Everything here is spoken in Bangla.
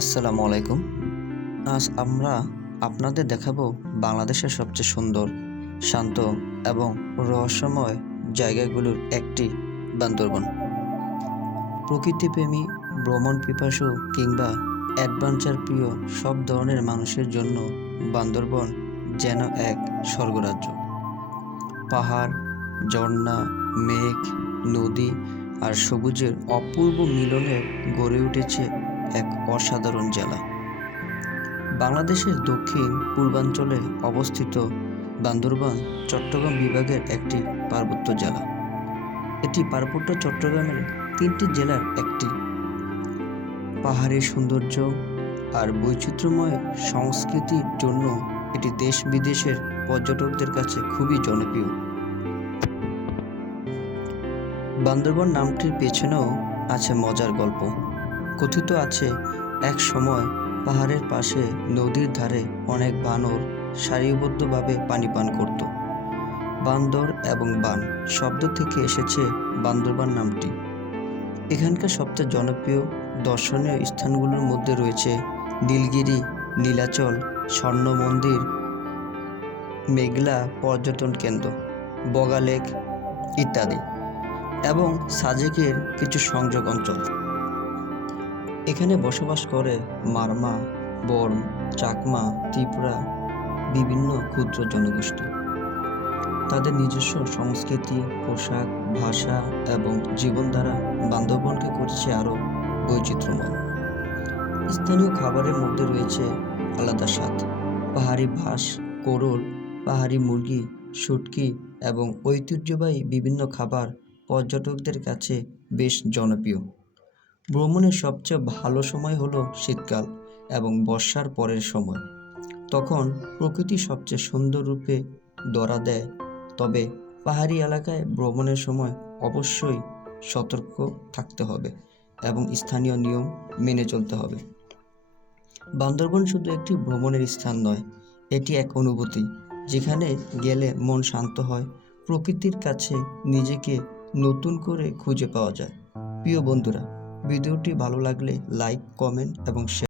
আসসালামু আলাইকুম। আজ আমরা আপনাদের দেখাবো বাংলাদেশের সবচেয়ে সুন্দর, শান্ত এবং রহস্যময় জায়গাগুলোর একটি বান্দরবন। প্রকৃতিপ্রেমী, ভ্রমণ পিপাসু কিংবা অ্যাডভেঞ্চার প্রিয় সব ধরনের মানুষের জন্য বান্দরবন যেন এক স্বর্গরাজ্য। পাহাড়, ঝর্ণা, মেঘ, নদী আর সবুজের অপূর্ব মিলনে গড়ে উঠেছে এক অসাধারণ জেলা। বাংলাদেশের দক্ষিণ পূর্বাঞ্চলে অবস্থিত বান্দরবান চট্টগ্রাম বিভাগের একটি পার্বত্য জেলা। এটি পার্বত্য চট্টগ্রামের 3টি জেলার একটি। পাহাড়ের সৌন্দর্য আর বৈচিত্র্যময় সংস্কৃতির জন্য এটি দেশ বিদেশের পর্যটকদের কাছে খুবই জনপ্রিয়। বান্দরবান নামটির পেছনেও আছে মজার গল্প। কথিত আছে, এক সময় পাহাড়ের পাশে নদীর ধারে অনেক বানর সারিবদ্ধভাবে পানি পান করত। বান্দর এবং বান শব্দ থেকে এসেছে বান্দরবান নামটি। এখানকার সবচেয়ে জনপ্রিয় দর্শনীয় স্থানগুলোর মধ্যে রয়েছে নীলগিরি, নীলাচল, স্বর্ণ মন্দির, মেঘলা পর্যটন কেন্দ্র, বগা লেক ইত্যাদি এবং সাজেকের কিছু সংযোগ অঞ্চল। এখানে বসবাস করে মারমা, বর্ম, চাকমা, ত্রিপুরা বিভিন্ন ক্ষুদ্র জনগোষ্ঠী। তাদের নিজস্ব সংস্কৃতি, পোশাক, ভাষা এবং জীবনধারা বান্দরবনকে করেছে আরও বৈচিত্র্যময়। স্থানীয় খাবারের মধ্যে রয়েছে আলাদা স্বাদ। পাহাড়ি ভাস, কোরল, পাহাড়ি মুরগি, শুটকি এবং ঐতিহ্যবাহী বিভিন্ন খাবার পর্যটকদের কাছে বেশ জনপ্রিয়। ভ্রমণের সবচেয়ে ভালো সময় হলো শীতকাল এবং বর্ষার পরের সময়। তখন প্রকৃতি সবচেয়ে সুন্দর রূপে ধরা দেয়। তবে পাহাড়ি এলাকায় ভ্রমণের সময় অবশ্যই সতর্ক থাকতে হবে এবং স্থানীয় নিয়ম মেনে চলতে হবে। বান্দরবন শুধু একটি ভ্রমণের স্থান নয়, এটি এক অনুভূতি যেখানে গেলে মন শান্ত হয়, প্রকৃতির কাছে নিজেকে নতুন করে খুঁজে পাওয়া যায়। প্রিয় বন্ধুরা, ভিডিওটি ভালো লাগলে লাইক, কমেন্ট এবং শেয়ার